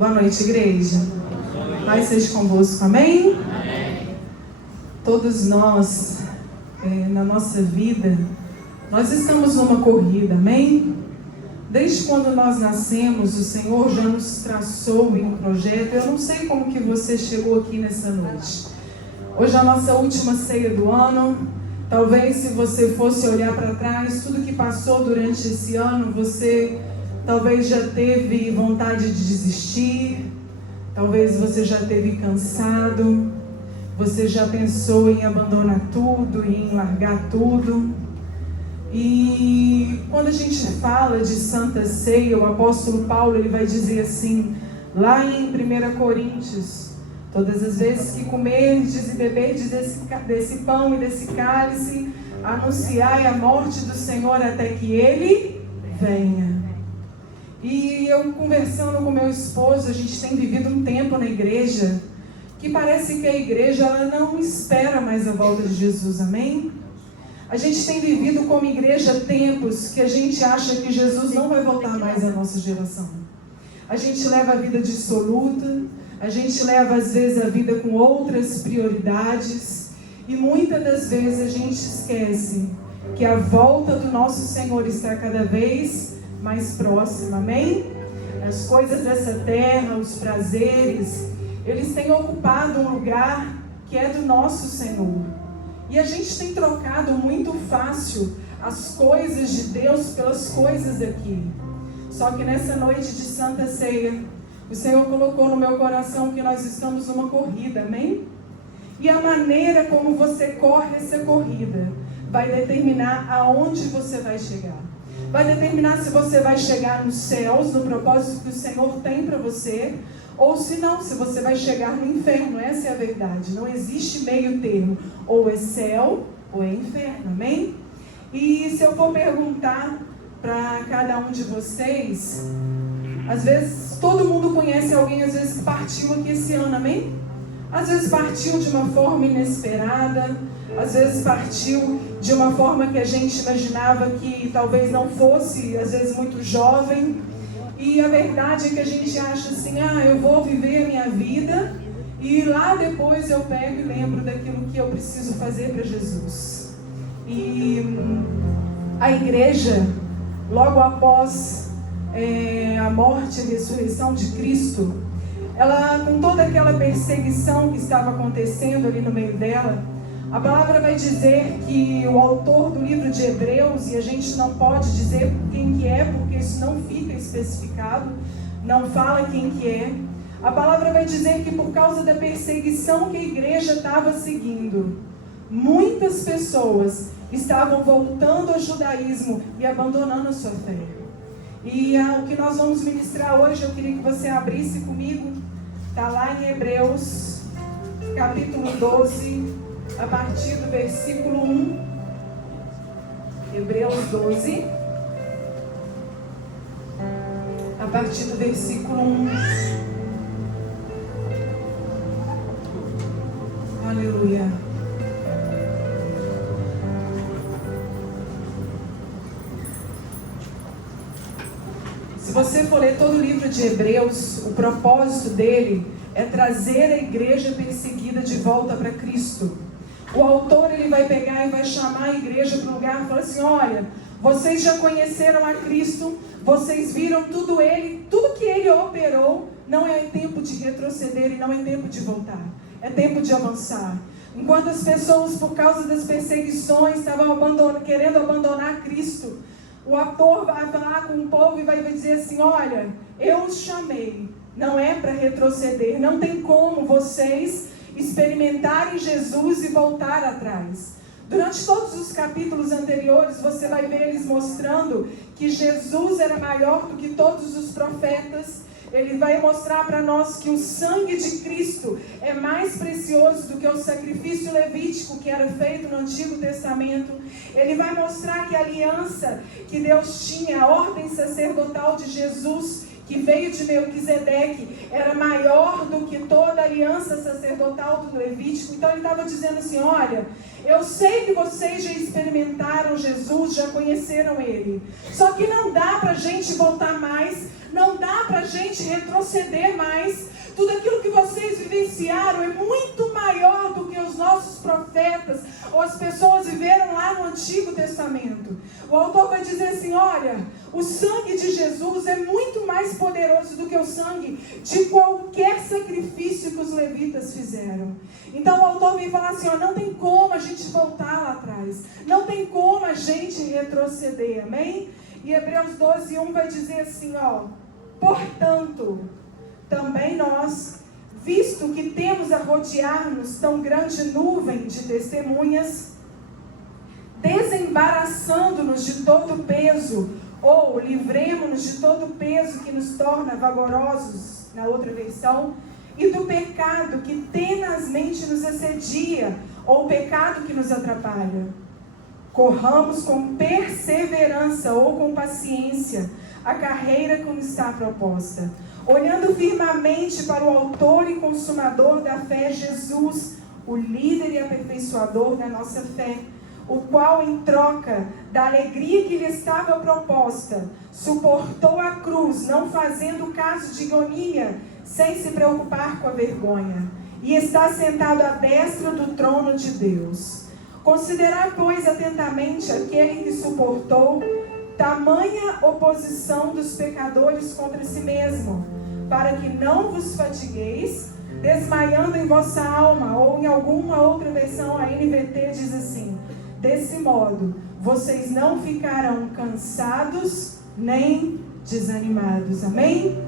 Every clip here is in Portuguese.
Boa noite, igreja. Paz seja convosco, amém? Todos nós, na nossa vida, nós estamos numa corrida, amém? Desde quando nós nascemos, o Senhor já nos traçou em um projeto. Eu não sei como que você chegou aqui nessa noite. Hoje é a nossa última ceia do ano. Talvez se você fosse olhar para trás, tudo que passou durante esse ano, você talvez já teve vontade de desistir, talvez você já teve cansado, você já pensou em abandonar tudo, em largar tudo. E quando a gente fala de Santa Ceia, o apóstolo Paulo ele vai dizer assim, lá em 1 Coríntios, todas as vezes que comerdes e beberdes desse pão e desse cálice, anunciai a morte do Senhor até que Ele venha. E eu conversando com meu esposo, a gente tem vivido um tempo na igreja, que parece que a igreja ela não espera mais a volta de Jesus, amém? A gente tem vivido como igreja tempos que a gente acha que Jesus não vai voltar mais à nossa geração. A gente leva a vida dissoluta, a gente leva às vezes a vida com outras prioridades e muitas das vezes a gente esquece que a volta do nosso Senhor está cada vez mais próxima, amém? As coisas dessa terra, os prazeres, eles têm ocupado um lugar que é do nosso Senhor. E a gente tem trocado muito fácil as coisas de Deus pelas coisas aqui. Só que nessa noite de Santa Ceia, o Senhor colocou no meu coração que nós estamos numa corrida, amém? E a maneira como você corre essa corrida vai determinar aonde você vai chegar. Vai determinar se você vai chegar nos céus, no propósito que o Senhor tem para você, ou se não, se você vai chegar no inferno. Essa é a verdade. Não existe meio termo. Ou é céu, ou é inferno. Amém? E se eu for perguntar para cada um de vocês, às vezes todo mundo conhece alguém, às vezes que partiu aqui esse ano, amém? Às vezes partiu de uma forma inesperada, às vezes partiu de uma forma que a gente imaginava que talvez não fosse, às vezes muito jovem. E a verdade é que a gente acha assim, eu vou viver a minha vida e lá depois eu pego e lembro daquilo que eu preciso fazer para Jesus. E a igreja, logo após a morte e a ressurreição de Cristo, ela, com toda aquela perseguição que estava acontecendo ali no meio dela, a palavra vai dizer que o autor do livro de Hebreus, e a gente não pode dizer quem que é, porque isso não fica especificado, não fala quem que é. A palavra vai dizer que por causa da perseguição que a igreja estava seguindo, muitas pessoas estavam voltando ao judaísmo e abandonando a sua fé. E o que nós vamos ministrar hoje, eu queria que você abrisse comigo, está lá em Hebreus, capítulo 12, a partir do versículo 1, Hebreus 12, a partir do versículo 1. Aleluia. Se você for ler todo o livro de Hebreus, o propósito dele é trazer a igreja perseguida de volta para Cristo. O autor ele vai pegar e vai chamar a igreja para um lugar e falar assim, olha, vocês já conheceram a Cristo, vocês viram tudo que ele operou, não é tempo de retroceder e não é tempo de voltar, é tempo de avançar. Enquanto as pessoas, por causa das perseguições, estavam querendo abandonar Cristo, o autor vai falar com o povo e vai dizer assim, olha, eu os chamei, não é para retroceder, não tem como vocês experimentarem Jesus e voltar atrás. Durante todos os capítulos anteriores, você vai ver eles mostrando que Jesus era maior do que todos os profetas. Ele vai mostrar para nós que o sangue de Cristo é mais precioso do que o sacrifício levítico que era feito no Antigo Testamento. Ele vai mostrar que a aliança que Deus tinha, a ordem sacerdotal de Jesus, que veio de Melquisedeque, era maior do que toda a aliança sacerdotal do Levítico. Então ele estava dizendo assim, olha, eu sei que vocês já experimentaram Jesus, já conheceram Ele. Só que não dá para a gente voltar mais, não dá para a gente retroceder mais. Tudo aquilo que vocês vivenciaram é muito maior do que os nossos profetas ou as pessoas viveram lá no Antigo Testamento. O autor vai dizer assim, olha, o sangue de Jesus é muito mais poderoso do que o sangue de qualquer sacrifício que os levitas fizeram. Então o autor vem falar assim, ó, não tem como a gente voltar lá atrás, não tem como a gente retroceder, amém? E Hebreus 12:1 vai dizer assim, ó, portanto, também nós, visto que temos a rodear-nos tão grande nuvem de testemunhas, desembaraçando-nos de todo o peso, ou livremo-nos de todo o peso que nos torna vagarosos, na outra versão, e do pecado que tenazmente nos assedia, ou o pecado que nos atrapalha. Corramos com perseverança ou com paciência a carreira que nos está proposta, olhando firmemente para o autor e consumador da fé, Jesus, o líder e aperfeiçoador da nossa fé, o qual, em troca da alegria que lhe estava proposta, suportou a cruz, não fazendo caso de ironia, sem se preocupar com a vergonha, e está sentado à destra do trono de Deus. Considerai, pois, atentamente aquele que suportou tamanha oposição dos pecadores contra si mesmo, para que não vos fatigueis, desmaiando em vossa alma, ou em alguma outra versão, a NVT diz assim, desse modo, vocês não ficarão cansados, nem desanimados, amém?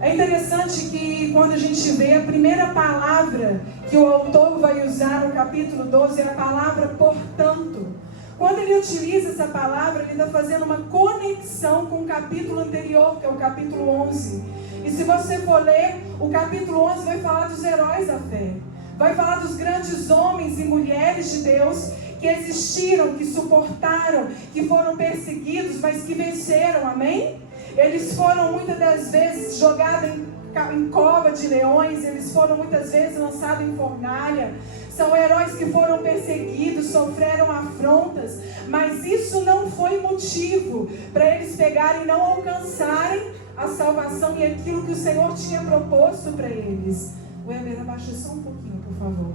É interessante que quando a gente vê a primeira palavra que o autor vai usar no capítulo 12, é a palavra portanto. Quando ele utiliza essa palavra, ele está fazendo uma conexão com o capítulo anterior, que é o capítulo 11. E se você for ler, o capítulo 11 vai falar dos heróis da fé. Vai falar dos grandes homens e mulheres de Deus que existiram, que suportaram, que foram perseguidos, mas que venceram, amém? Eles foram muitas das vezes jogados em cova de leões, eles foram muitas vezes lançados em fornalha. São heróis que foram perseguidos, sofreram afrontas, mas isso não foi motivo para eles pegarem e não alcançarem a salvação e aquilo que o Senhor tinha proposto para eles. Weber, abaixa só um pouquinho, por favor.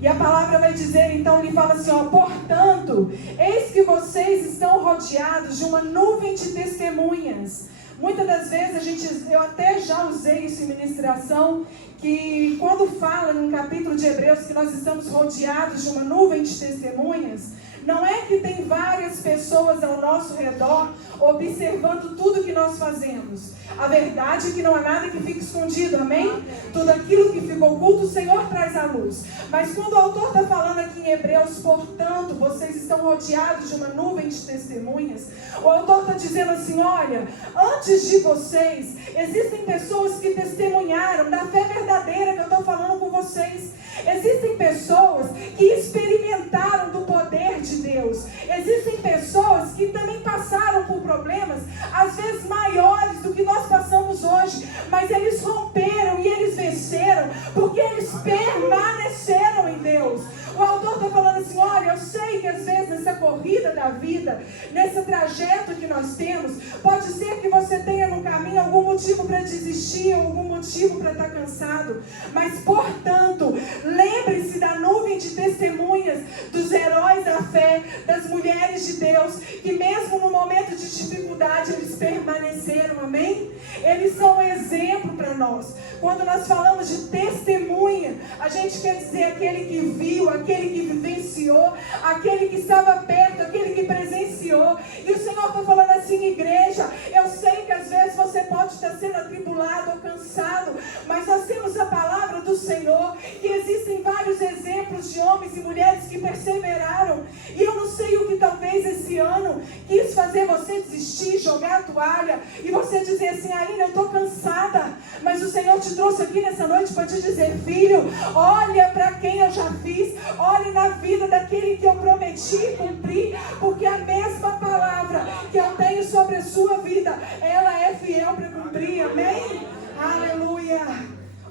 E a palavra vai dizer, então, ele fala assim, ó, portanto, eis que vocês estão rodeados de uma nuvem de testemunhas. Muitas das vezes, eu até já usei isso em ministração, que quando fala num capítulo de Hebreus que nós estamos rodeados de uma nuvem de testemunhas, não é que tem várias pessoas ao nosso redor observando tudo que nós fazemos. A verdade é que não há nada que fique escondido, amém? Tudo aquilo que fica oculto, o Senhor traz à luz. Mas quando o autor está falando aqui em Hebreus, portanto, vocês estão rodeados de uma nuvem de testemunhas, o autor está dizendo assim, olha, antes de vocês, existem pessoas que testemunharam da fé verdadeira que eu estou falando com vocês. Existem pessoas que experimentaram do poder de Deus. Existem pessoas que também passaram por problemas, às vezes maiores do que nós passamos hoje, mas eles romperam e eles venceram, porque eles permaneceram em Deus. O autor está falando assim, olha, eu sei que às vezes nessa corrida da vida, nesse trajeto que nós temos, pode ser que você tenha no caminho algum motivo para desistir, algum motivo para estar cansado, mas portanto, lembre-se da nuvem de testemunhas, dos heróis da fé, das mulheres de Deus, que mesmo no momento de dificuldade, eles permaneceram, amém? Eles são um exemplo para nós. Quando nós falamos de testemunha, a gente quer dizer aquele que viu, aquele que vivenciou, aquele que estava perto, aquele que presenciou. E o Senhor está falando assim, igreja, eu sei que às vezes você pode estar sendo atribulado ou cansado, mas nós temos a palavra do Senhor, que existem vários exemplos de homens e mulheres que perseveraram. E eu não sei o que talvez esse ano quis fazer você desistir, jogar a toalha, e você dizer assim, Aline, eu estou cansada, mas o Senhor te trouxe aqui nessa noite para te dizer, filho, olha para quem eu já fiz, olhe na vida daquele que eu prometi cumprir, porque a mesma palavra que eu tenho sobre a sua vida, ela é fiel para cumprir, amém? Aleluia!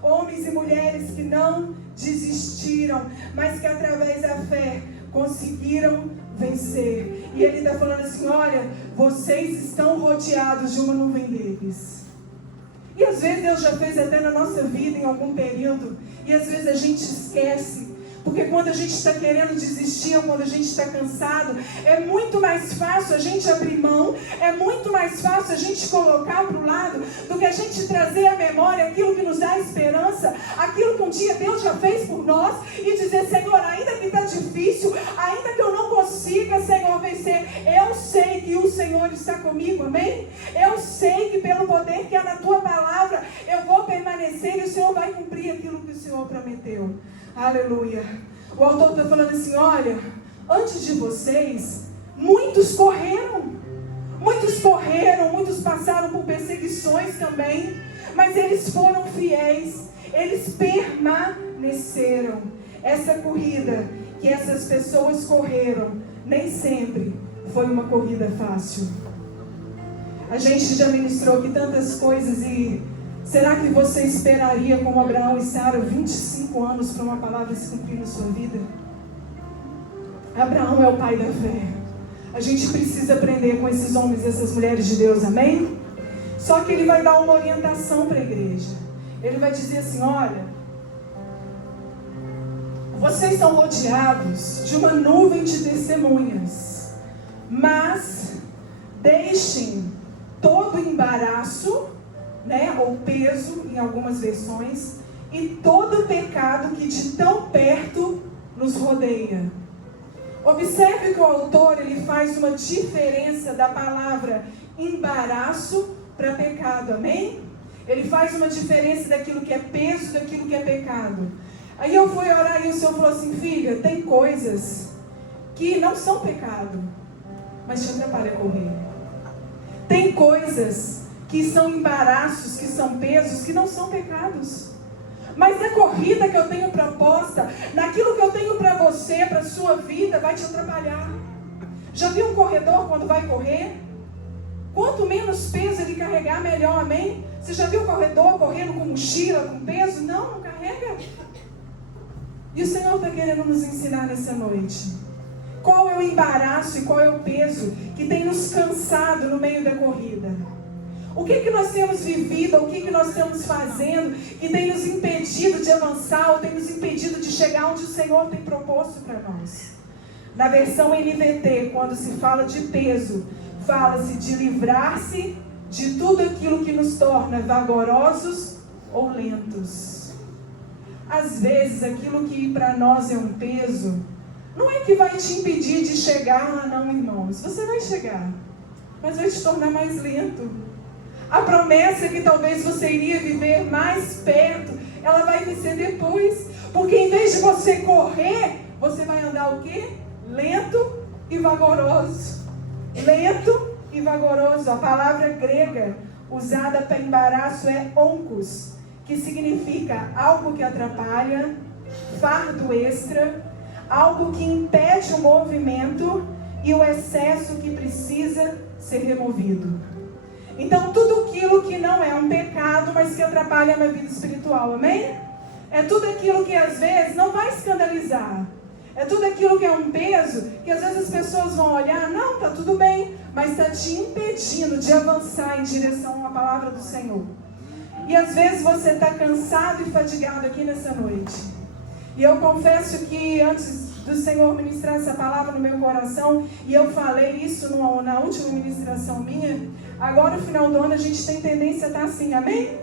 Homens e mulheres que não desistiram, mas que através da fé conseguiram vencer. E ele está falando assim, olha, vocês estão rodeados de uma nuvem deles. E às vezes Deus já fez até na nossa vida em algum período. E às vezes a gente esquece. Porque quando a gente está querendo desistir, ou quando a gente está cansado, é muito mais fácil a gente abrir mão, é muito mais fácil a gente colocar para o lado, do que a gente trazer à memória aquilo que nos dá esperança, aquilo que um dia Deus já fez por nós, e dizer: Senhor, ainda que está difícil, ainda que eu não consiga, Senhor, vencer, eu sei que o Senhor está comigo, amém? Eu sei que pelo poder que há na Tua palavra, eu vou permanecer e o Senhor vai cumprir aquilo que o Senhor prometeu. Aleluia. O autor está falando assim: olha, antes de vocês, muitos correram, muitos passaram por perseguições também, mas eles foram fiéis, eles permaneceram. Essa corrida que essas pessoas correram, nem sempre foi uma corrida fácil. A gente já ministrou aqui tantas coisas, e será que você esperaria, como Abraão e Sara, 25 anos para uma palavra se cumprir na sua vida? Abraão é o pai da fé. A gente precisa aprender com esses homens e essas mulheres de Deus, amém? Só que ele vai dar uma orientação para a igreja. Ele vai dizer assim: olha, vocês estão rodeados de uma nuvem de testemunhas, mas deixem todo embaraço, ou peso, em algumas versões, e todo pecado que de tão perto nos rodeia. Observe que o autor ele faz uma diferença da palavra embaraço para pecado, amém? Ele faz uma diferença daquilo que é peso, daquilo que é pecado. Aí eu fui orar e o Senhor falou assim: filha, tem coisas que não são pecado, mas te atrapalham a correr. Tem coisas que são embaraços, que são pesos, que não são pecados. Mas na corrida que eu tenho proposta, naquilo que eu tenho para você, para a sua vida, vai te atrapalhar. Já viu um corredor quando vai correr? Quanto menos peso ele carregar, melhor, amém? Você já viu um corredor correndo com mochila, com peso? Não carrega. E o Senhor está querendo nos ensinar nessa noite. Qual é o embaraço e qual é o peso que tem nos cansado no meio da corrida? O que nós temos vivido, o que nós estamos fazendo que tem nos impedido de avançar, ou tem nos impedido de chegar onde o Senhor tem proposto para nós? Na versão NVT, quando se fala de peso, fala-se de livrar-se de tudo aquilo que nos torna vagarosos ou lentos. Às vezes, aquilo que para nós é um peso, não é que vai te impedir de chegar lá, não, irmãos. Você vai chegar, mas vai te tornar mais lento. A promessa que talvez você iria viver mais perto, ela vai vencer depois. Porque em vez de você correr, você vai andar o quê? Lento e vagaroso. Lento e vagaroso. A palavra grega usada para embaraço é onkos, que significa algo que atrapalha, fardo extra, algo que impede o movimento e o excesso que precisa ser removido. Então, tudo aquilo que não é um pecado, mas que atrapalha na vida espiritual, amém? É tudo aquilo que às vezes não vai escandalizar. É tudo aquilo que é um peso, que às vezes as pessoas vão olhar, não, está tudo bem, mas está te impedindo de avançar em direção à palavra do Senhor. E às vezes você está cansado e fadigado aqui nessa noite. E eu confesso que antes do Senhor ministrar essa palavra no meu coração, e eu falei isso na última ministração minha, agora no final do ano a gente tem tendência a estar assim, amém?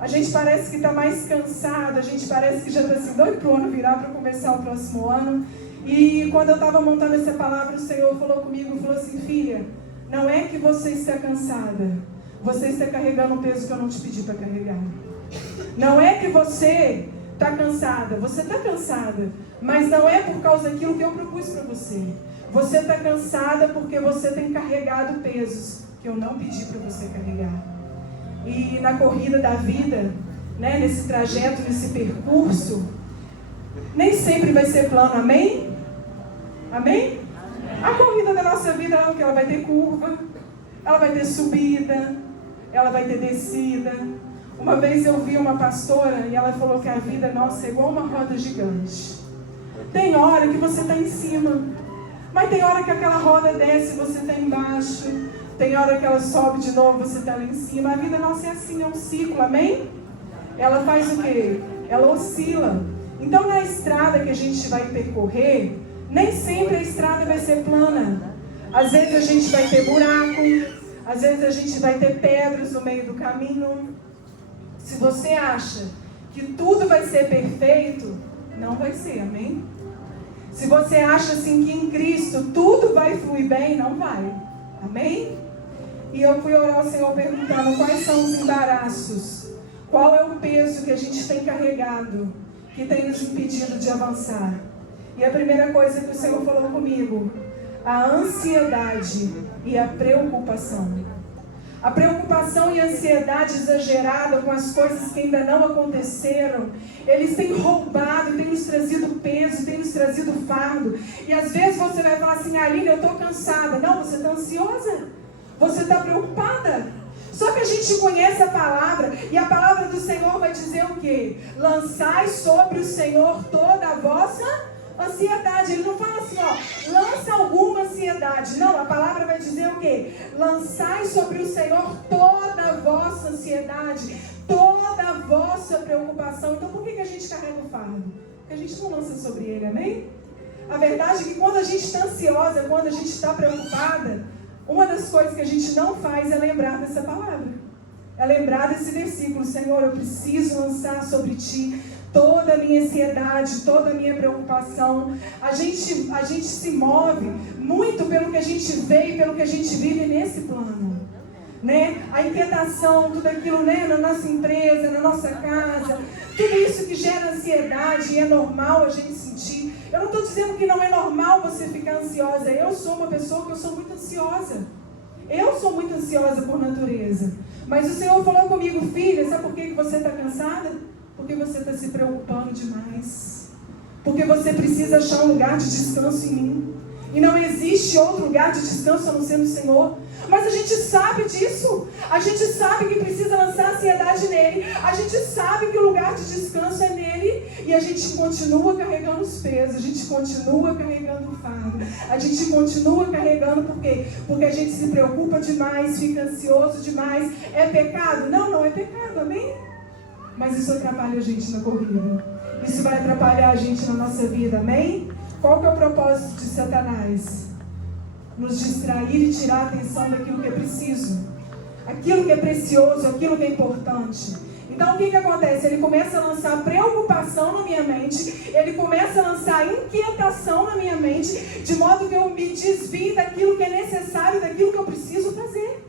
A gente parece que está mais cansado, a gente parece que já está assim, doido para o ano virar, para começar o próximo ano. E quando eu estava montando essa palavra, o Senhor falou comigo, falou assim: filha, não é que você está cansada, você está carregando um peso que eu não te pedi para carregar. Não é que você está cansada, você está cansada, mas não é por causa daquilo que eu propus para você. Você está cansada porque você tem carregado pesos que eu não pedi para você carregar. E na corrida da vida, nesse trajeto, nesse percurso, nem sempre vai ser plano, amém? Amém? A corrida da nossa vida, ela vai ter curva, ela vai ter subida, ela vai ter descida. Uma vez eu vi uma pastora e ela falou que a vida nossa é igual uma roda gigante. Tem hora que você está em cima, mas tem hora que aquela roda desce e você está embaixo. Tem hora que ela sobe de novo, você está lá em cima. A vida nossa é assim, é um ciclo, amém? Ela faz o quê? Ela oscila. Então, na estrada que a gente vai percorrer, nem sempre a estrada vai ser plana. Às vezes a gente vai ter buraco, às vezes a gente vai ter pedras no meio do caminho. Se você acha que tudo vai ser perfeito, não vai ser, amém? Se você acha assim que em Cristo tudo vai fluir bem, não vai, amém? E eu fui orar ao Senhor perguntando quais são os embaraços, qual é o peso que a gente tem carregado, que tem nos impedido de avançar. E a primeira coisa que o Senhor falou comigo, a ansiedade e a preocupação. A preocupação e a ansiedade exagerada com as coisas que ainda não aconteceram, eles têm roubado, têm nos trazido peso, têm nos trazido fardo. E às vezes você vai falar assim, Aline, eu estou cansada. Não, você está ansiosa, você está preocupada. Só que a gente conhece a palavra, e a palavra do Senhor vai dizer o quê? Lançai sobre o Senhor toda a vossa ansiedade. Ele não fala assim, ó, lança alguma ansiedade. Não, a palavra vai dizer o quê? Lançai sobre o Senhor toda a vossa ansiedade, toda a vossa preocupação. Então por que a gente carrega o fardo? Porque a gente não lança sobre ele, amém? A verdade é que quando a gente está ansiosa, quando a gente está preocupada, uma das coisas que a gente não faz é lembrar dessa palavra. É lembrar desse versículo. Senhor, eu preciso lançar sobre ti toda a minha ansiedade, toda a minha preocupação. A gente se move muito pelo que a gente vê e pelo que a gente vive nesse plano, né? A inquietação, tudo aquilo, né? Na nossa empresa, na nossa casa, tudo isso que gera ansiedade, e é normal a gente sentir. Eu não estou dizendo que não é normal você ficar ansiosa. Eu sou uma pessoa que eu sou muito ansiosa. Eu sou muito ansiosa por natureza. Mas o Senhor falou comigo, filha, sabe por que você está cansada? Porque você está se preocupando demais. Porque você precisa achar um lugar de descanso em mim. E não existe outro lugar de descanso a não ser no Senhor. Mas a gente sabe disso. A gente sabe que precisa lançar ansiedade nele. A gente sabe que o lugar de descanso é nele. E a gente continua carregando os pesos. A gente continua carregando o fardo. A gente continua carregando por quê? Porque a gente se preocupa demais, fica ansioso demais. É pecado? Não, não é pecado, amém? Mas isso atrapalha a gente na corrida. Isso vai atrapalhar a gente na nossa vida, amém? Qual que é o propósito de Satanás? Nos distrair e tirar a atenção daquilo que é preciso. Aquilo que é precioso, aquilo que é importante. Então o que acontece? Ele começa a lançar preocupação na minha mente. Ele começa a lançar inquietação na minha mente. De modo que eu me desvie daquilo que é necessário, daquilo que eu preciso fazer.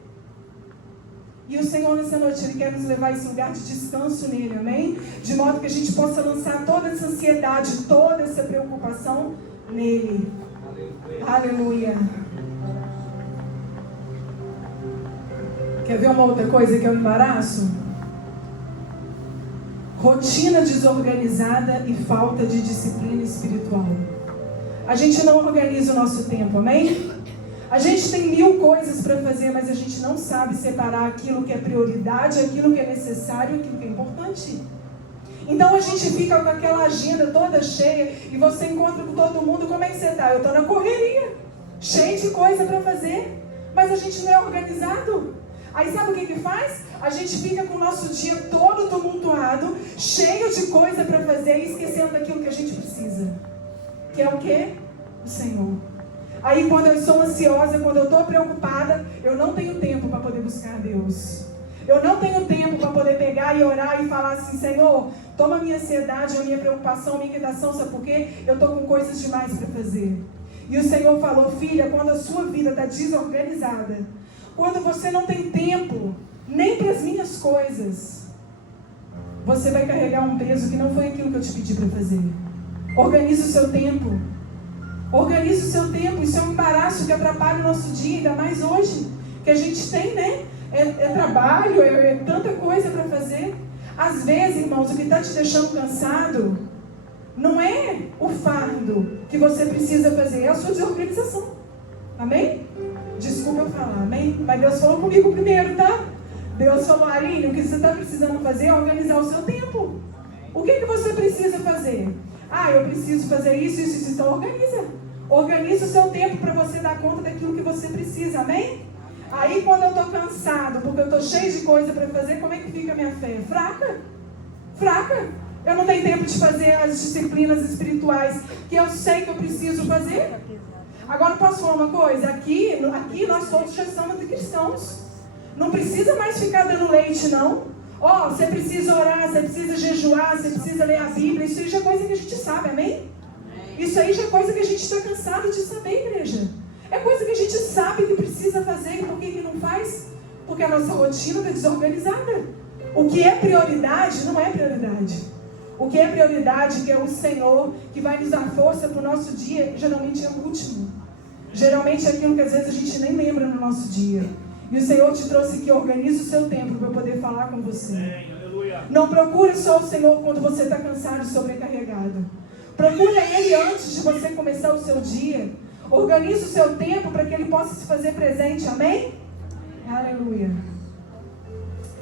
E o Senhor nessa noite, Ele quer nos levar a esse lugar de descanso nele, amém? De modo que a gente possa lançar toda essa ansiedade, toda essa preocupação nele. Aleluia. Quer ver uma outra coisa que é um embaraço? Rotina desorganizada e falta de disciplina espiritual. A gente não organiza o nosso tempo, amém? A gente tem 1000 coisas para fazer, mas a gente não sabe separar aquilo que é prioridade, aquilo que é necessário, aquilo que é importante. Então a gente fica com aquela agenda toda cheia e você encontra com todo mundo, como é que você está? Eu estou na correria, cheio de coisa para fazer, mas a gente não é organizado. Aí sabe o que faz? A gente fica com o nosso dia todo tumultuado, cheio de coisa para fazer e esquecendo daquilo que a gente precisa. Que é o quê? O Senhor. Aí quando eu sou ansiosa, quando eu estou preocupada, eu não tenho tempo para poder buscar Deus. Eu não tenho tempo para poder pegar e orar e falar assim, Senhor, toma a minha ansiedade, a minha preocupação, a minha inquietação, sabe por quê? Eu estou com coisas demais para fazer. E o Senhor falou, filha, quando a sua vida está desorganizada, quando você não tem tempo nem para as minhas coisas, você vai carregar um peso que não foi aquilo que eu te pedi para fazer. Organize o seu tempo. Organize o seu tempo. Isso é um embaraço que atrapalha o nosso dia, ainda mais hoje, que a gente tem, né? É trabalho, é tanta coisa para fazer. Às vezes, irmãos, o que está te deixando cansado não é o fardo que você precisa fazer, é a sua desorganização. Amém? Desculpa eu falar, amém? Mas Deus falou comigo primeiro, tá? Deus falou, Aline, o que você está precisando fazer é organizar o seu tempo. O que você precisa fazer? Ah, eu preciso fazer isso, isso, isso. Então organiza. Organiza o seu tempo para você dar conta daquilo que você precisa, amém? Aí quando eu estou cansado, porque eu estou cheio de coisa para fazer, como é que fica a minha fé? Fraca. Fraca. Eu não tenho tempo de fazer as disciplinas espirituais que eu sei que eu preciso fazer. Agora posso falar uma coisa? Aqui nós todos já somos cristãos. Não precisa mais ficar dando leite, não. Você precisa orar, você precisa jejuar, você precisa ler a Bíblia. Isso aí já é coisa que a gente sabe, amém? Isso aí já é coisa que a gente está cansado de saber, igreja. É coisa que a gente sabe que precisa fazer. E por que não faz? Porque a nossa rotina está desorganizada. O que é prioridade não é prioridade. O que é prioridade, que é o Senhor, que vai nos dar força para o nosso dia, geralmente é o último. Geralmente é aquilo que às vezes a gente nem lembra no nosso dia. E o Senhor te trouxe aqui, organiza o seu tempo para eu poder falar com você. Não procure só o Senhor quando você está cansado e sobrecarregado. Procure Ele antes de você começar o seu dia. Organize o seu tempo para que Ele possa se fazer presente, amém? Aleluia.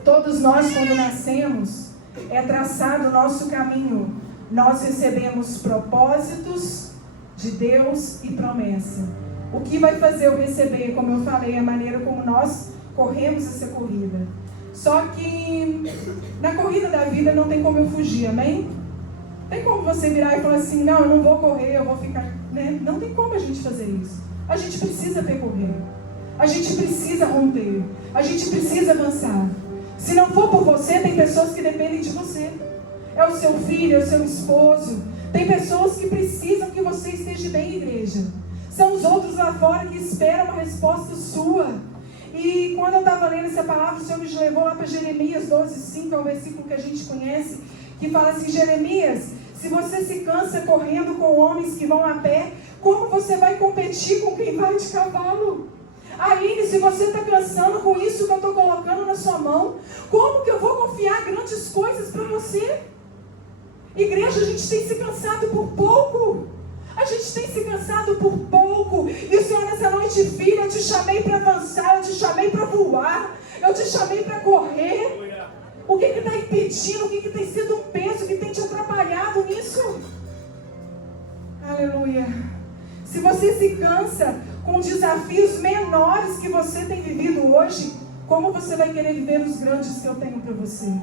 Todos nós, quando nascemos, é traçado o nosso caminho. Nós recebemos propósitos de Deus e promessa. O que vai fazer eu receber, como eu falei, a maneira como nós corremos essa corrida. Só que na corrida da vida não tem como eu fugir, amém? Tem como você virar e falar assim, não, eu não vou correr, eu vou ficar... Né? Não tem como a gente fazer isso. A gente precisa percorrer. A gente precisa romper. A gente precisa avançar. Se não for por você, tem pessoas que dependem de você. É o seu filho, é o seu esposo. Tem pessoas que precisam que você esteja bem, igreja. São os outros lá fora que esperam uma resposta sua. E quando eu estava lendo essa palavra, o Senhor me levou lá para Jeremias 12:5, é um versículo que a gente conhece, que fala assim, Jeremias, se você se cansa correndo com homens que vão a pé, como você vai competir com quem vai de cavalo? Aline, se você está cansando com isso que eu estou colocando na sua mão, como que eu vou confiar grandes coisas para você? Igreja, a gente tem se cansado por pouco. A gente tem se cansado por pouco. E o Senhor nessa noite, filha, eu te chamei para avançar, eu te chamei para voar, eu te chamei para correr. O que está impedindo? O que tem sido um peso que tem te atrapalhado nisso? Aleluia. Se você se cansa com desafios menores que você tem vivido hoje, como você vai querer viver os grandes que eu tenho para você?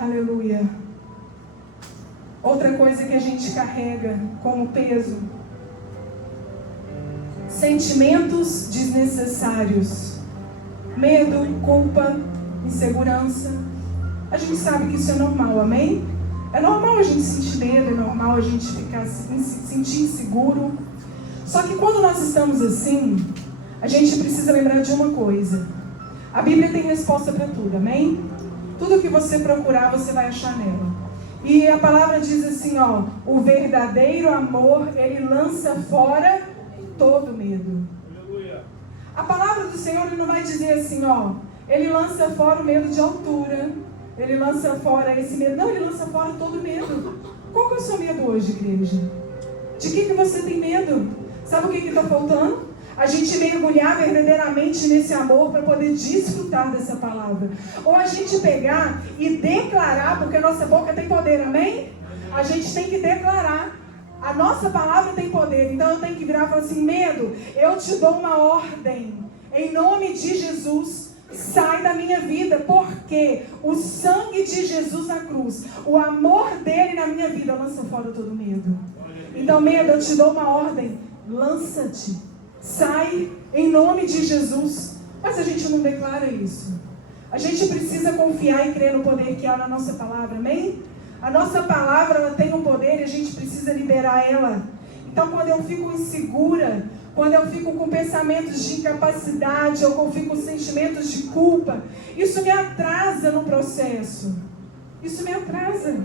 Aleluia. Outra coisa que a gente carrega como peso: sentimentos desnecessários. Medo, culpa, insegurança. A gente sabe que isso é normal, amém? É normal a gente sentir medo, é normal a gente se sentir inseguro. Só que quando nós estamos assim, a gente precisa lembrar de uma coisa. A Bíblia tem resposta para tudo, amém? Tudo que você procurar, você vai achar nela. E a palavra diz assim, o verdadeiro amor, ele lança fora todo medo. A palavra do Senhor, ele não vai dizer assim, ele lança fora o medo de altura, ele lança fora esse medo. Não, ele lança fora todo medo. Qual que é o seu medo hoje, igreja? De que você tem medo? Sabe o que está faltando? A gente mergulhar verdadeiramente nesse amor para poder desfrutar dessa palavra. Ou a gente pegar e declarar, porque a nossa boca tem poder, amém? A gente tem que declarar. A nossa palavra tem poder. Então eu tenho que virar e falar assim, medo, eu te dou uma ordem. Em nome de Jesus, sai da minha vida. Porque o sangue de Jesus na cruz, o amor dele na minha vida, lança fora todo medo. Então medo, eu te dou uma ordem. Lança-te. Sai em nome de Jesus. Mas a gente não declara isso. A gente precisa confiar e crer no poder que há na nossa palavra, amém? A nossa palavra, ela tem um poder e a gente precisa liberar ela. Então quando eu fico insegura, quando eu fico com pensamentos de incapacidade, ou quando eu fico com sentimentos de culpa, isso me atrasa no processo. Isso me atrasa.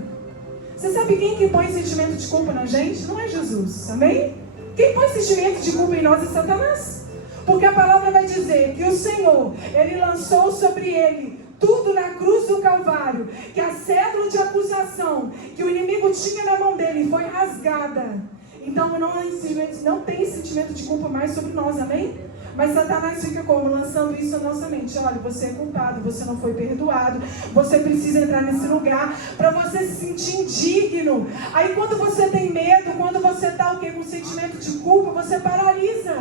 Você sabe quem que põe sentimento de culpa na gente? Não é Jesus, amém? Quem põe sentimento de culpa em nós é Satanás. Porque a palavra vai dizer que o Senhor, ele lançou sobre ele tudo na cruz do Calvário, que a cédula de acusação que o inimigo tinha na mão dele foi rasgada. Então não tem sentimento de culpa mais sobre nós, amém? Mas Satanás fica como? Lançando isso na nossa mente. Olha, você é culpado, você não foi perdoado, você precisa entrar nesse lugar para você se sentir indigno. Aí quando você tem medo, quando você está com sentimento de culpa, você paralisa.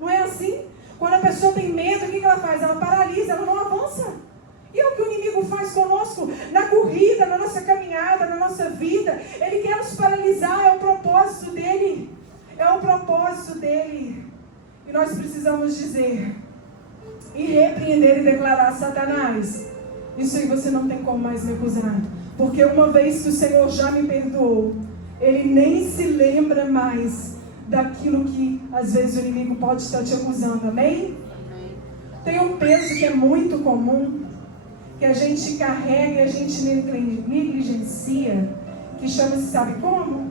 Não é assim? Quando a pessoa tem medo, o que ela faz? Ela paralisa, ela não avança. E é o que o inimigo faz conosco na corrida, na nossa caminhada, na nossa vida. Ele quer nos paralisar, é o propósito dele. É o propósito dele. E nós precisamos dizer e repreender e declarar: Satanás, isso aí você não tem como mais me acusar. Porque uma vez que o Senhor já me perdoou, Ele nem se lembra mais daquilo que às vezes o inimigo pode estar te acusando. Amém? Tem um peso que é muito comum, que a gente carrega e a gente negligencia, que chama-se, sabe como?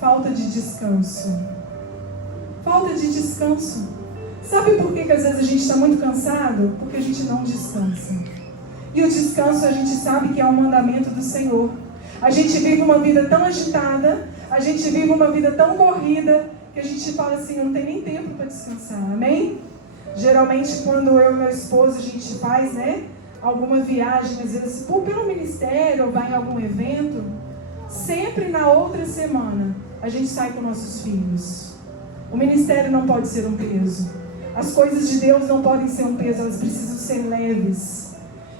Falta de descanso. Falta de descanso. Sabe por que às vezes a gente está muito cansado? Porque a gente não descansa. E o descanso a gente sabe que é um mandamento do Senhor. A gente vive uma vida tão agitada, a gente vive uma vida tão corrida, que a gente fala assim: eu não tenho nem tempo para descansar. Amém? Geralmente quando eu e meu esposo a gente faz, alguma viagem, às vezes pelo ministério ou vai em algum evento, sempre na outra semana a gente sai com nossos filhos. O ministério não pode ser um peso. As coisas de Deus não podem ser um peso, elas precisam ser leves.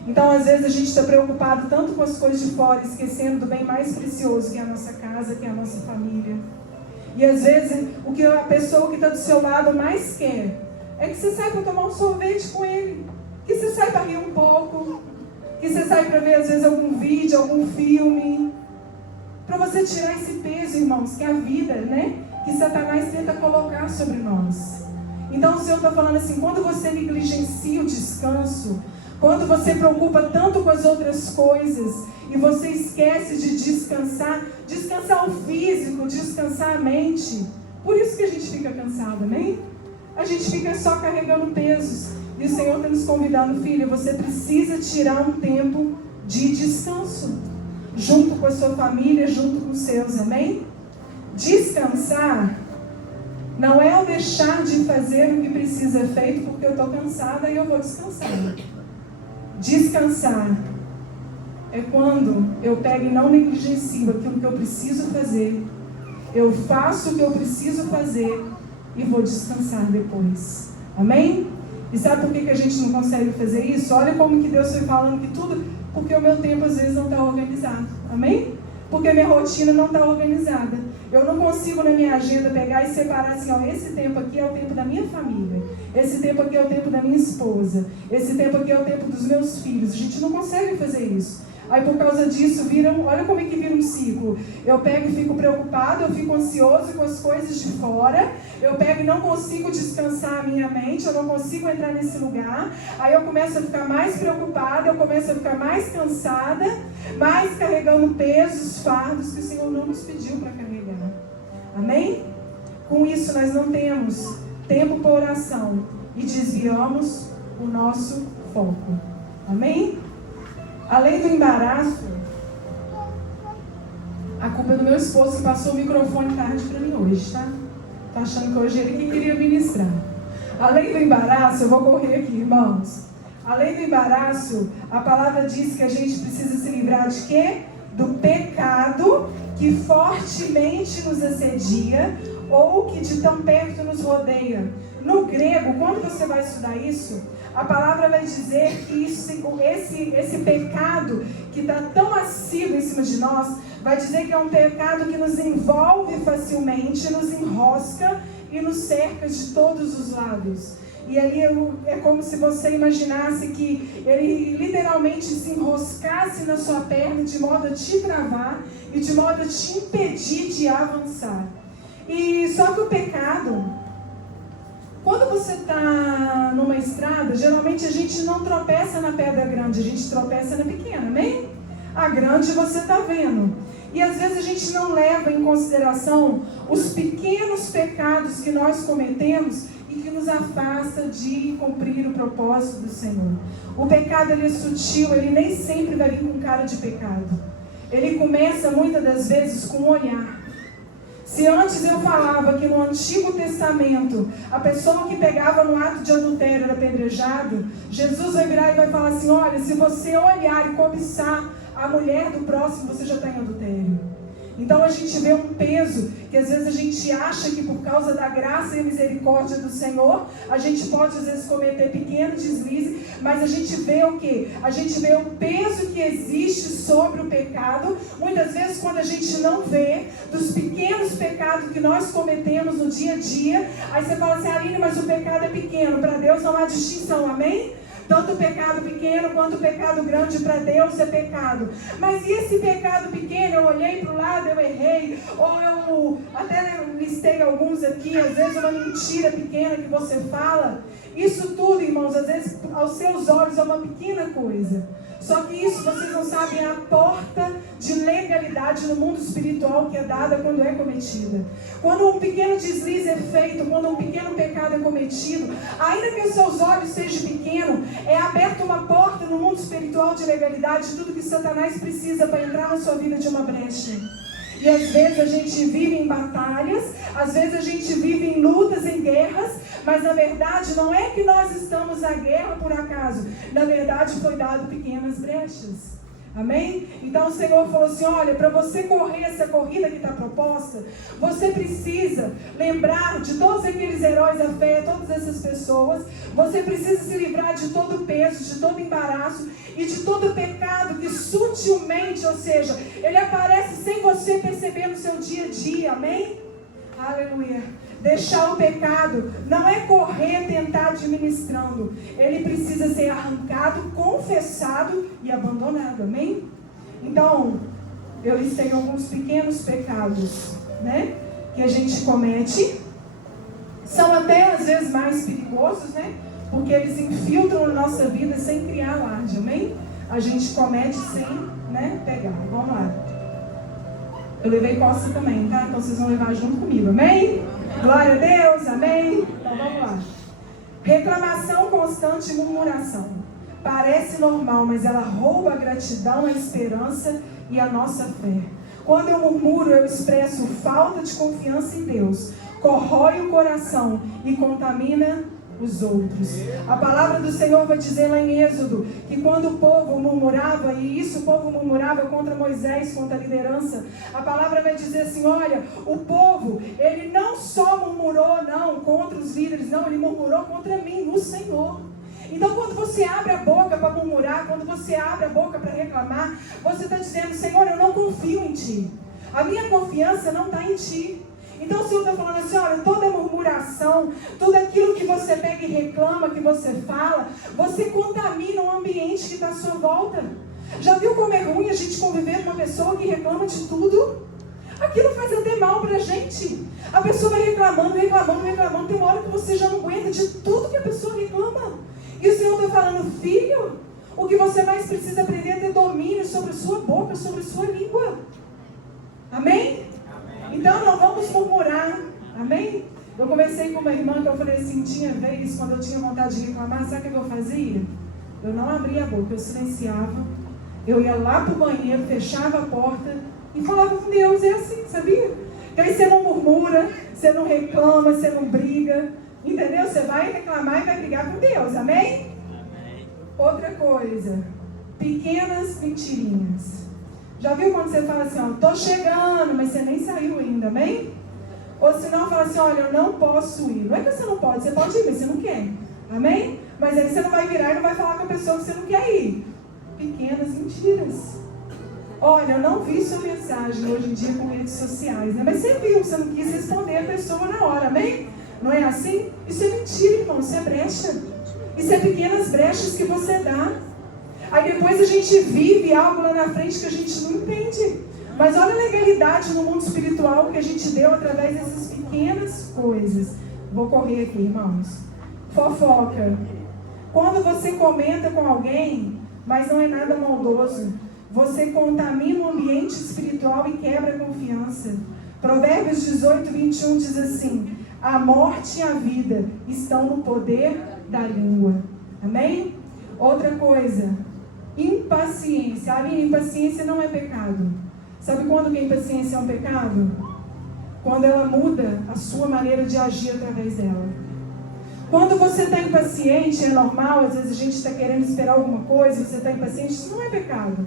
Então, às vezes, a gente está preocupado tanto com as coisas de fora, esquecendo do bem mais precioso, que é a nossa casa, que é a nossa família. E, às vezes, o que a pessoa que está do seu lado mais quer é que você saia para tomar um sorvete com ele, que você saia para rir um pouco, que você saia para ver, às vezes, algum vídeo, algum filme, para você tirar esse peso, irmãos, que é a vida, que Satanás tenta colocar sobre nós. Então, o Senhor está falando assim: quando você negligencia o descanso, quando você preocupa tanto com as outras coisas e você esquece de descansar o físico, descansar a mente, por isso que a gente fica cansado, amém? A gente fica só carregando pesos. E o Senhor está nos convidando: filha, você precisa tirar um tempo de descanso, junto com a sua família, junto com os seus, amém? Descansar não é eu deixar de fazer o que precisa ser feito porque eu estou cansada e eu vou descansar. Descansar é quando eu pego e não negligencio aquilo que eu preciso fazer. Eu faço o que eu preciso fazer e vou descansar depois. Amém? E sabe por que a gente não consegue fazer isso? Olha como que Deus foi falando que tudo... Porque o meu tempo às vezes não está organizado. Amém? Porque a minha rotina não está organizada. Eu não consigo na minha agenda pegar e separar assim: esse tempo aqui é o tempo da minha família. Esse tempo aqui é o tempo da minha esposa. Esse tempo aqui é o tempo dos meus filhos. A gente não consegue fazer isso. Aí por causa disso, olha como é que vira um ciclo. Eu pego e fico preocupado, eu fico ansioso com as coisas de fora. Eu pego e não consigo descansar a minha mente, eu não consigo entrar nesse lugar. Aí eu começo a ficar mais preocupada, eu começo a ficar mais cansada, mais carregando pesos, fardos que o Senhor não nos pediu para carregar. Amém? Com isso nós não temos tempo para oração e desviamos o nosso foco. Amém? Além do embaraço, a culpa é do meu esposo que passou o microfone tarde para mim hoje, tá? Tá achando que hoje ele que queria ministrar. Além do embaraço, eu vou correr aqui, irmãos. Além do embaraço, a palavra diz que a gente precisa se livrar de quê? Do pecado que fortemente nos assedia ou que de tão perto nos rodeia. No grego, quando você vai estudar isso, a palavra vai dizer que esse pecado que está tão assíduo em cima de nós, vai dizer que é um pecado que nos envolve facilmente, nos enrosca e nos cerca de todos os lados. E ali é como se você imaginasse que ele literalmente se enroscasse na sua perna de modo a te travar e de modo a te impedir de avançar. E só que o pecado, quando você está numa estrada, geralmente a gente não tropeça na pedra grande, a gente tropeça na pequena, amém? A grande você está vendo. E às vezes a gente não leva em consideração os pequenos pecados que nós cometemos e que nos afasta de cumprir o propósito do Senhor. O pecado, ele é sutil, ele nem sempre vai vir com cara de pecado. Ele começa muitas das vezes com um olhar. Se antes eu falava que no Antigo Testamento a pessoa que pegava no ato de adultério era apedrejado, Jesus vai virar e vai falar assim: olha, se você olhar e cobiçar a mulher do próximo, você já está em adultério. Então a gente vê um peso que às vezes a gente acha que por causa da graça e misericórdia do Senhor, a gente pode às vezes cometer pequeno deslize, mas a gente vê o quê? A gente vê o peso que existe sobre o pecado. Muitas vezes quando a gente não vê dos pequenos pecados que nós cometemos no dia a dia, aí você fala assim, Aline, mas o pecado é pequeno, para Deus não há distinção, amém? Tanto o pecado pequeno quanto o pecado grande para Deus é pecado. Mas e esse pecado pequeno? Eu olhei para o lado, eu errei. Ou eu até listei alguns aqui. Às vezes uma mentira pequena que você fala. Isso tudo, irmãos, às vezes aos seus olhos é uma pequena coisa. Só que isso, vocês não sabem, é a porta de legalidade no mundo espiritual que é dada quando é cometida. Quando um pequeno deslize é feito, quando um pequeno pecado é cometido, ainda que os seus olhos sejam pequenos, é aberta uma porta no mundo espiritual de legalidade, de tudo que Satanás precisa para entrar na sua vida de uma brecha. E às vezes a gente vive em batalhas, às vezes a gente vive em lutas, em guerras, mas na verdade não é que nós estamos na guerra por acaso, na verdade foi dado pequenas brechas. Amém? Então o Senhor falou assim, olha, para você correr essa corrida que está proposta, você precisa lembrar de todos aqueles heróis da fé, todas essas pessoas, você precisa se livrar de todo o peso, de todo o embaraço e de todo o pecado que sutilmente, ou seja, ele aparece sem você perceber no seu dia a dia, amém? Aleluia. Deixar o pecado não é correr, tentar administrando. Ele precisa ser arrancado, confessado e abandonado, amém? Então, eu listei alguns pequenos pecados, né? Que a gente comete. São até às vezes mais perigosos, né? Porque eles infiltram na nossa vida sem criar alarde, amém? A gente comete sem, né, pegar. Vamos lá. Eu levei costa também, tá? Então vocês vão levar junto comigo, amém? Glória a Deus, amém? Então vamos lá. Reclamação constante e murmuração. Parece normal, mas ela rouba a gratidão, a esperança e a nossa fé. Quando eu murmuro, eu expresso falta de confiança em Deus. Corrói o coração e contamina os outros. A palavra do Senhor vai dizer lá em Êxodo que quando o povo murmurava, e isso o povo murmurava contra Moisés, contra a liderança, a palavra vai dizer assim, olha, o povo, ele não só murmurou não contra os líderes, não, ele murmurou contra mim, no Senhor. Então quando você abre a boca para murmurar, quando você abre a boca para reclamar, você está dizendo, Senhor, eu não confio em Ti, a minha confiança não está em Ti. Então o Senhor está falando assim, olha, toda murmuração, tudo aquilo que você pega e reclama, que você fala, você contamina o ambiente que está à sua volta. Já viu como é ruim a gente conviver com uma pessoa que reclama de tudo? Aquilo faz até mal para a gente. A pessoa vai reclamando, tem uma hora que você já não aguenta de tudo que a pessoa reclama. E o Senhor está falando, filho, o que você mais precisa aprender é ter domínio sobre a sua boca, sobre a sua língua. Amém? Então não vamos murmurar, amém? Eu conversei com uma irmã que eu falei assim, tinha vez, quando eu tinha vontade de reclamar, sabe o que eu fazia? Eu não abria a boca, eu silenciava, eu ia lá para o banheiro, fechava a porta e falava com Deus, é assim, sabia? Que aí você não murmura, você não reclama, você não briga, entendeu? Você vai reclamar e vai brigar com Deus, amém? Amém. Outra coisa, pequenas mentirinhas. Já viu quando você fala assim, ó, tô chegando, mas você nem saiu ainda, amém? Ou senão fala assim, olha, eu não posso ir. Não é que você não pode, você pode ir, mas você não quer, amém? Mas aí você não vai virar e não vai falar com a pessoa que você não quer ir. Pequenas mentiras. Olha, eu não vi sua mensagem hoje em dia com redes sociais, né? Mas você viu, você não quis responder a pessoa na hora, amém? Não é assim? Isso é mentira, irmão, isso é brecha. Isso é pequenas brechas que você dá. Aí depois a gente vive algo lá na frente que a gente não entende. Mas olha a legalidade no mundo espiritual que a gente deu através dessas pequenas coisas. Vou correr aqui, irmãos. Fofoca. Quando você comenta com alguém, mas não é nada maldoso, você contamina o ambiente espiritual e quebra a confiança. Provérbios 18, 21 diz assim, a morte e a vida estão no poder da língua. Amém? Outra coisa, impaciência. A impaciência não é pecado. Sabe quando que a impaciência é um pecado? Quando ela muda a sua maneira de agir através dela. Quando você está impaciente, é normal, às vezes a gente está querendo esperar alguma coisa, você está impaciente, isso não é pecado.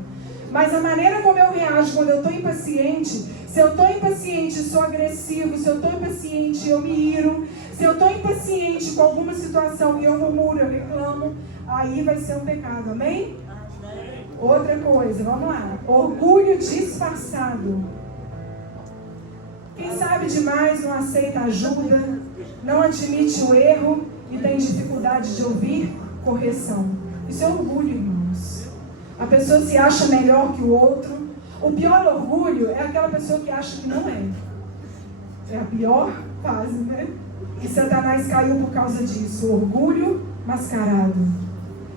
Mas a maneira como eu reajo quando eu estou impaciente, se eu estou impaciente e sou agressivo, se eu estou impaciente e eu me iro, se eu estou impaciente com alguma situação e eu murmuro, eu reclamo, aí vai ser um pecado, amém? Outra coisa, vamos lá. Orgulho disfarçado. Quem sabe demais não aceita ajuda, não admite o erro e tem dificuldade de ouvir correção. Isso é orgulho, irmãos. A pessoa se acha melhor que o outro. O pior orgulho é aquela pessoa que acha que não é. É a pior fase, né? E Satanás caiu por causa disso. Orgulho mascarado.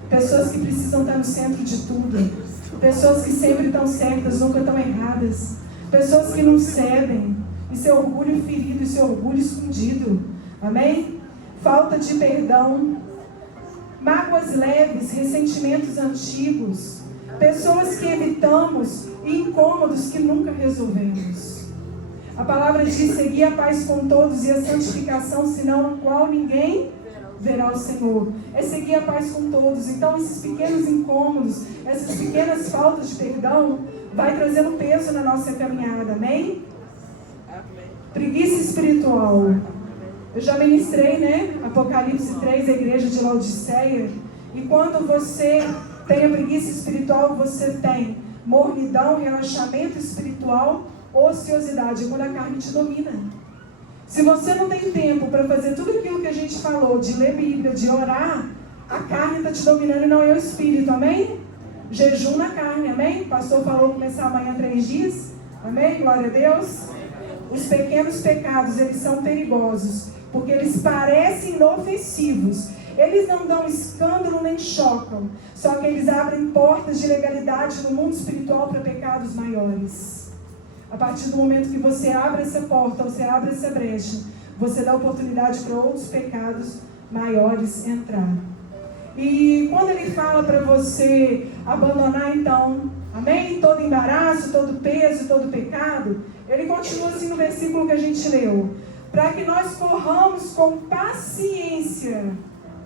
Pessoas que precisam estar no centro de tudo. Pessoas que sempre estão certas, nunca estão erradas. Pessoas que não cedem. Isso é orgulho ferido, isso é orgulho escondido. Amém? Falta de perdão. Mágoas leves, ressentimentos antigos. Pessoas que evitamos e incômodos que nunca resolvemos. A palavra diz: segui a paz com todos e a santificação, senão a qual ninguém verá o Senhor. É seguir a paz com todos. Então esses pequenos incômodos, essas pequenas faltas de perdão, vai trazendo peso na nossa caminhada, amém? Preguiça espiritual. Eu já ministrei, né? Apocalipse 3, a igreja de Laodiceia. E quando você tem a preguiça espiritual, você tem mornidão, relaxamento espiritual, ociosidade, quando a carne te domina. Se você não tem tempo para fazer tudo aquilo que a gente falou, de ler Bíblia, de orar, a carne está te dominando e não é o espírito, amém? Jejum na carne, amém? O pastor falou começar amanhã 3 dias, amém? Glória a Deus. Os pequenos pecados, eles são perigosos, porque eles parecem inofensivos. Eles não dão escândalo nem chocam, só que eles abrem portas de legalidade no mundo espiritual para pecados maiores. A partir do momento que você abre essa porta, você abre essa brecha, você dá oportunidade para outros pecados maiores entrar. E quando ele fala para você abandonar, então, amém? Todo embaraço, todo peso, todo pecado, ele continua assim no versículo que a gente leu. Para que nós corramos com paciência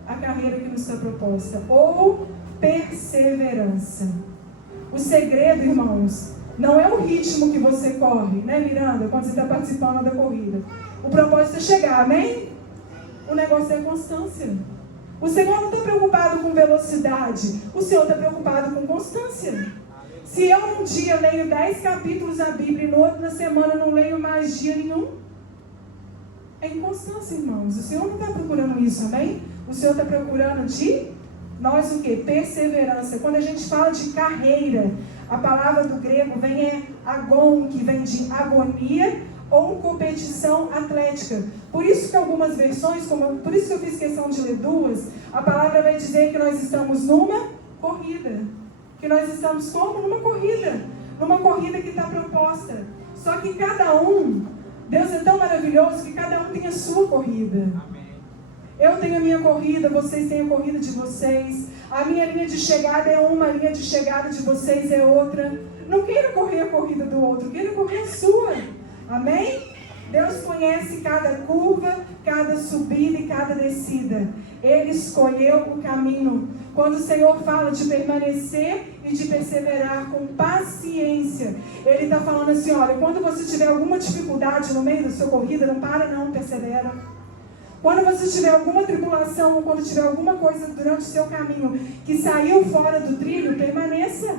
a carreira que nos está proposta, ou perseverança. O segredo, irmãos, não é o ritmo que você corre, né, Miranda, quando você está participando da corrida. O propósito é chegar, amém? O negócio é a constância. O Senhor não está preocupado com velocidade, o Senhor está preocupado com constância. Se eu um dia leio 10 capítulos da Bíblia e no outro na semana não leio mais dia nenhum, é inconstância, irmãos. O Senhor não está procurando isso, amém? O Senhor está procurando de nós o quê? Perseverança. Quando a gente fala de carreira, a palavra do grego vem agon, que vem de agonia ou competição atlética. Por isso que algumas versões, por isso que eu fiz questão de ler 2, a palavra vai dizer que nós estamos numa corrida. Que nós estamos como? Numa corrida. Numa corrida que está proposta. Só que cada um, Deus é tão maravilhoso que cada um tem a sua corrida. Eu tenho a minha corrida, vocês têm a corrida de vocês. A minha linha de chegada é uma, a linha de chegada de vocês é outra. Não queira correr a corrida do outro, queira correr a sua. Amém? Deus conhece cada curva, cada subida e cada descida. Ele escolheu o caminho. Quando o Senhor fala de permanecer e de perseverar com paciência, Ele está falando assim, olha, quando você tiver alguma dificuldade no meio da sua corrida, não para não, persevera. Quando você tiver alguma tribulação, ou quando tiver alguma coisa durante o seu caminho que saiu fora do trilho, permaneça.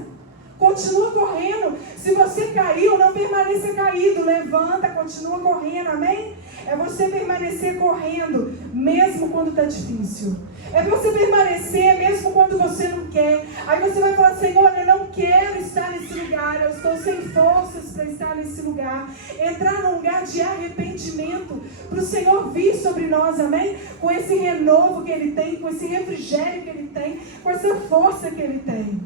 Continua correndo. Se você caiu, não permaneça caído. Levanta, continua correndo, amém? É você permanecer correndo, mesmo quando está difícil. É você permanecer, mesmo quando você não quer. Aí você vai falar, Senhor, eu não quero estar nesse lugar. Eu estou sem forças para estar nesse lugar. Entrar num lugar de arrependimento, para o Senhor vir sobre nós, amém? Com esse renovo que Ele tem, com esse refrigério que Ele tem, com essa força que Ele tem.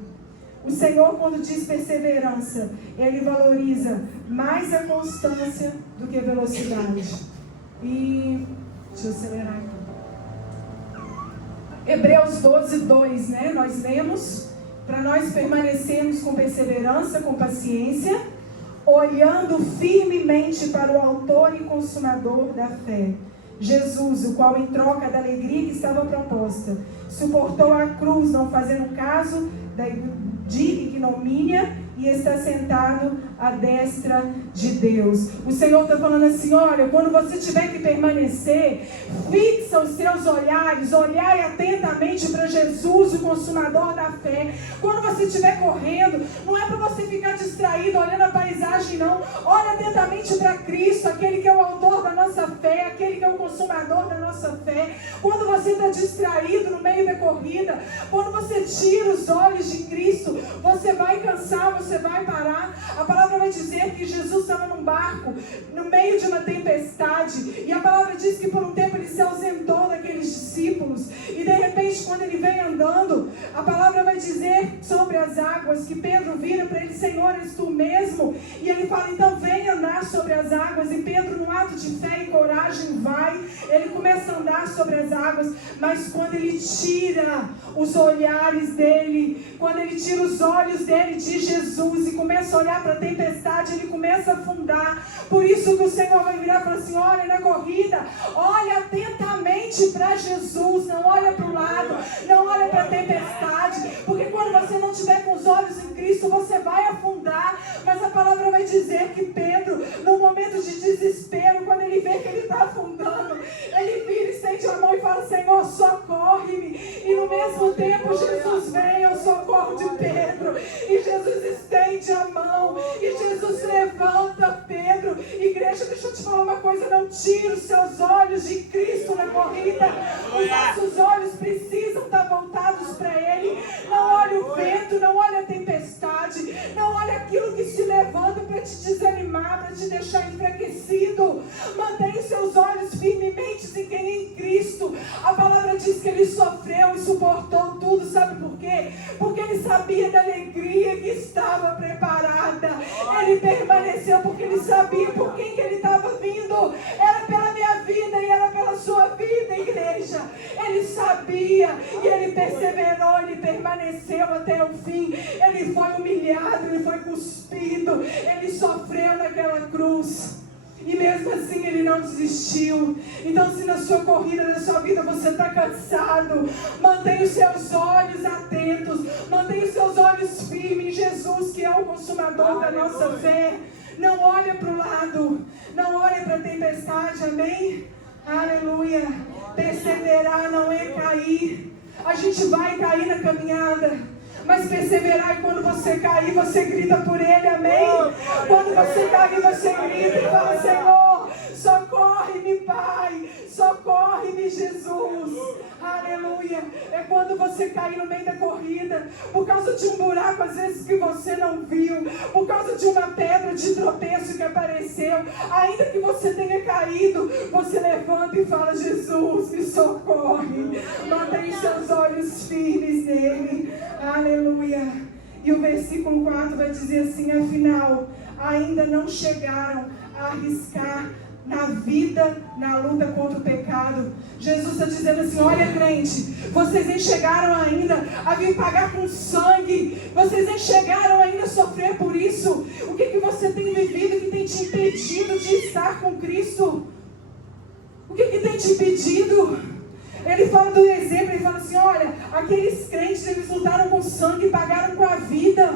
O Senhor, quando diz perseverança, Ele valoriza mais a constância do que a velocidade. E, deixa eu acelerar aqui. Hebreus 12, 2, né? Nós lemos, para nós permanecermos com perseverança, com paciência, olhando firmemente para o autor e consumador da fé, Jesus, o qual em troca da alegria que estava proposta, suportou a cruz, não fazendo caso de ignomínia, e está sentado à destra de Deus. O Senhor está falando assim, olha, quando você tiver que permanecer, fixa os seus olhares, olhai atentamente para Jesus, o consumador da fé. Quando você estiver correndo, não é para você ficar distraído, olhando a paisagem, não. Olha atentamente para Cristo, aquele que é o autor da nossa fé, aquele que é o consumador da nossa fé. Quando você está distraído no meio da corrida, quando você tira os olhos de Cristo, você vai cansar, você vai parar. A palavra vai dizer que Jesus estava num barco, no meio de uma tempestade, e a palavra diz que por um tempo ele se ausentou daqueles discípulos, e de repente quando ele vem andando, a palavra vai dizer sobre as águas, que Pedro vira para ele, Senhor, és tu mesmo? E ele fala, então vem andar sobre as águas. E Pedro, num ato de fé e coragem, vai, ele começa a andar sobre as águas, mas quando ele tira os olhares dele, quando ele tira os olhos dele de Jesus e começa a olhar para a tempestade, ele começa a afundar. Por isso que o Senhor vai virar e falar assim, olha na corrida, olha atentamente para Jesus, não olha para o lado, não olha para a tempestade, porque quando você não estiver com os olhos em Cristo, você vai afundar. Mas a palavra vai dizer que Pedro, num momento de desespero, quando ele vê que ele está afundando, ele vira e estende a mão e fala, Senhor, socorre-me. E no mesmo tempo Jesus vem ao socorro de Pedro, e Jesus estende a mão, e Jesus levanta Pedro. Igreja, deixa eu te falar uma coisa, não tire os seus olhos de Cristo na corrida. Os nossos olhos precisam estar voltados para Ele. Não olhe o vento, não olhe a tempestade, não olhe aquilo que se levanta para te desanimar, para te deixar enfraquecido. Mantenha os seus olhos firmemente em quem é em Cristo. A palavra diz que Ele sofreu e suportou tudo, sabe por quê? Porque Ele sabia da alegria que estava preparada. Ele permaneceu porque Ele sabia por quem que Ele estava vindo. Era pela minha vida e era pela sua vida, igreja. Ele sabia e Ele perseverou, Ele permaneceu até o fim. Ele foi humilhado, Ele foi cuspido, Ele sofreu naquela cruz. E mesmo assim Ele não desistiu. Então, se na sua corrida, na sua vida, você está cansado, mantenha os seus olhos atentos, mantenha os seus olhos firmes em Jesus, que é o consumador da nossa fé. Não olhe para o lado, não olhe para a tempestade, amém? Aleluia. Perseverar não é cair. A gente vai cair na caminhada, mas perseverar é quando você cair, você grita por Ele, amém? Quando você cair, você grita e fala, Senhor, socorre-me, Pai, socorre-me, Jesus. Aleluia. É quando você cair no meio da corrida, por causa de um buraco às vezes que você não viu, por causa de uma pedra de tropeço que apareceu, ainda que você tenha caído, você levanta e fala, Jesus, me socorre. Mantenha seus olhos firmes nele. Aleluia. E o versículo 4 vai dizer assim, afinal, ainda não chegaram a arriscar na vida, na luta contra o pecado. Jesus está dizendo assim, olha crente, vocês nem chegaram ainda a vir pagar com sangue, vocês nem chegaram ainda a sofrer por isso. O que você tem vivido que tem te impedido de estar com Cristo? O que tem te impedido? Ele fala do exemplo, ele fala assim, olha, aqueles crentes, eles lutaram com sangue e pagaram com a vida.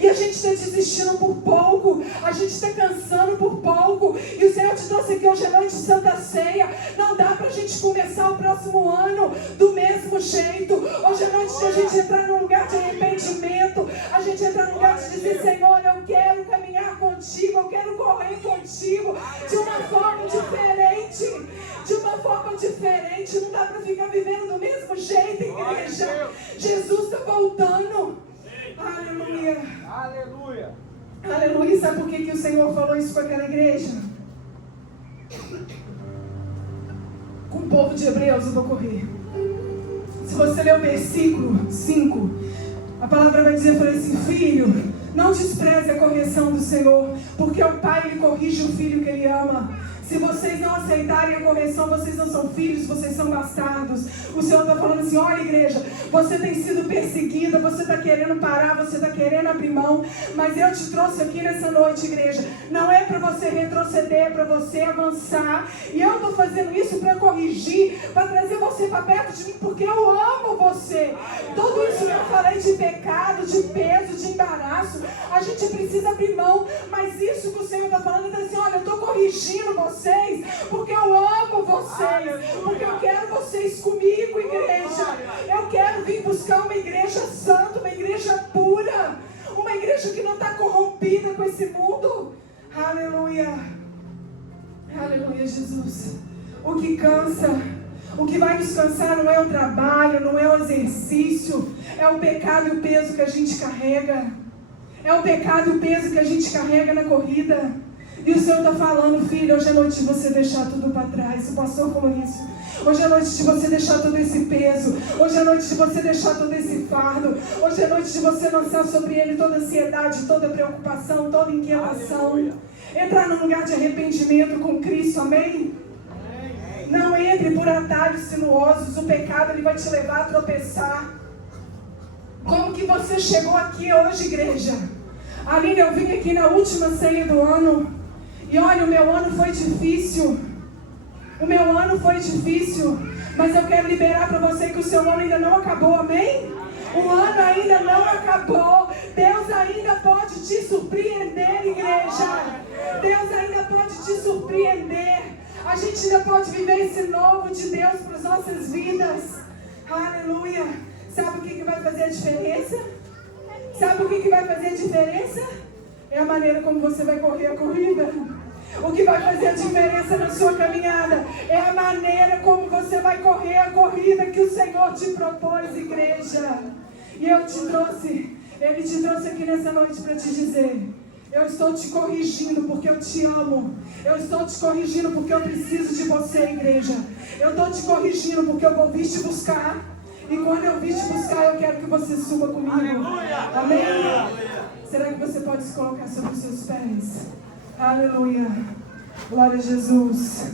E a gente está desistindo por pouco, a gente está cansando por pouco. E o Senhor te trouxe aqui hoje à noite de Santa Ceia. Não dá para a gente começar o próximo ano do mesmo jeito. Hoje à noite a gente entrar num lugar de arrependimento, a gente entrar num lugar de dizer, Senhor, eu quero caminhar contigo, eu quero correr contigo de uma forma diferente. De uma forma diferente. Não dá para ficar vivendo do mesmo jeito, igreja. Jesus está voltando. Aleluia. Aleluia. Aleluia. Sabe por que o Senhor falou isso com aquela igreja? Com o povo de Hebreus, eu vou correr. Se você ler o versículo 5, a palavra vai dizer para esse filho, não despreze a correção do Senhor, porque o pai ele corrige o filho que ele ama. Se vocês não aceitarem a correção, vocês não são filhos, vocês são bastardos. O Senhor está falando assim, olha igreja, você tem sido perseguida, você está querendo parar, você está querendo abrir mão, mas eu te trouxe aqui nessa noite, igreja, não é para você retroceder, é para você avançar, e eu estou fazendo isso para corrigir, para trazer você para perto de mim, porque eu amo você. Tudo isso que eu falei de pecado, de peso, de embaraço, A gente precisa abrir mão. Mas isso que o Senhor está falando, está assim, olha, eu estou corrigindo vocês, porque eu amo vocês, porque eu quero vocês comigo, igreja. Eu quero vir buscar uma igreja santa, uma igreja pura, uma igreja que não está corrompida com esse mundo. Aleluia. Aleluia, Jesus. O que cansa, o que vai nos cansar não é o trabalho, não é o exercício, é o pecado e o peso que a gente carrega. É o pecado e o peso que a gente carrega na corrida. E o Senhor está falando, filho, hoje é noite de você deixar tudo para trás. O pastor falou isso. Hoje é noite de você deixar todo esse peso. Hoje é noite de você deixar todo esse fardo. Hoje é noite de você lançar sobre ele toda ansiedade, toda preocupação, toda inquietação. Aleluia. Entrar num lugar de arrependimento com Cristo, amém? Não entre por atalhos sinuosos. O pecado ele vai te levar a tropeçar. Como que você chegou aqui hoje, igreja? Aline, eu vim aqui na última ceia do ano. E olha, o meu ano foi difícil. O meu ano foi difícil. Mas eu quero liberar para você que o seu ano ainda não acabou, amém? O ano ainda não acabou. Deus ainda pode te surpreender, igreja. Deus ainda pode te surpreender. A gente ainda pode viver esse novo de Deus para as nossas vidas. Aleluia. Sabe o que vai fazer a diferença? Sabe o que vai fazer a diferença? É a maneira como você vai correr a corrida. O que vai fazer a diferença na sua caminhada é a maneira como você vai correr a corrida que o Senhor te propôs, igreja. E Ele te trouxe aqui nessa noite para te dizer: eu estou te corrigindo porque eu te amo. Eu estou te corrigindo porque eu preciso de você, igreja. Eu estou te corrigindo porque eu vou vir te buscar. E quando eu vir te buscar, eu quero que você suba comigo. Aleluia. Amém? Aleluia. Será que você pode se colocar sobre os seus pés? Aleluia. Glória a Jesus.